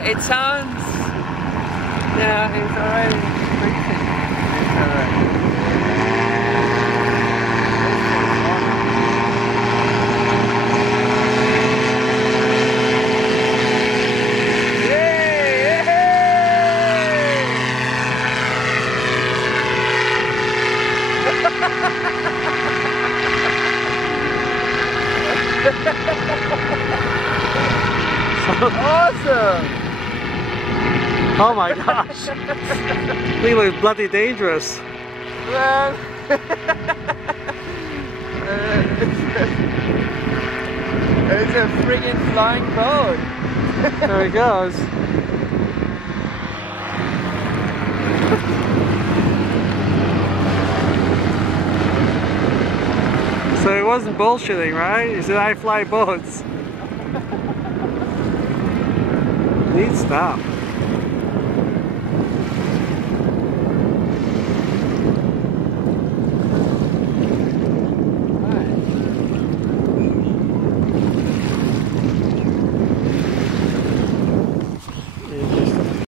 It sounds... Yeah, it's already freezing. It's alright. Awesome! Oh my gosh! He looks bloody dangerous. Well, it's a friggin' flying boat. There he goes. So it wasn't bullshitting, right? He said, I fly boats. Neat stuff.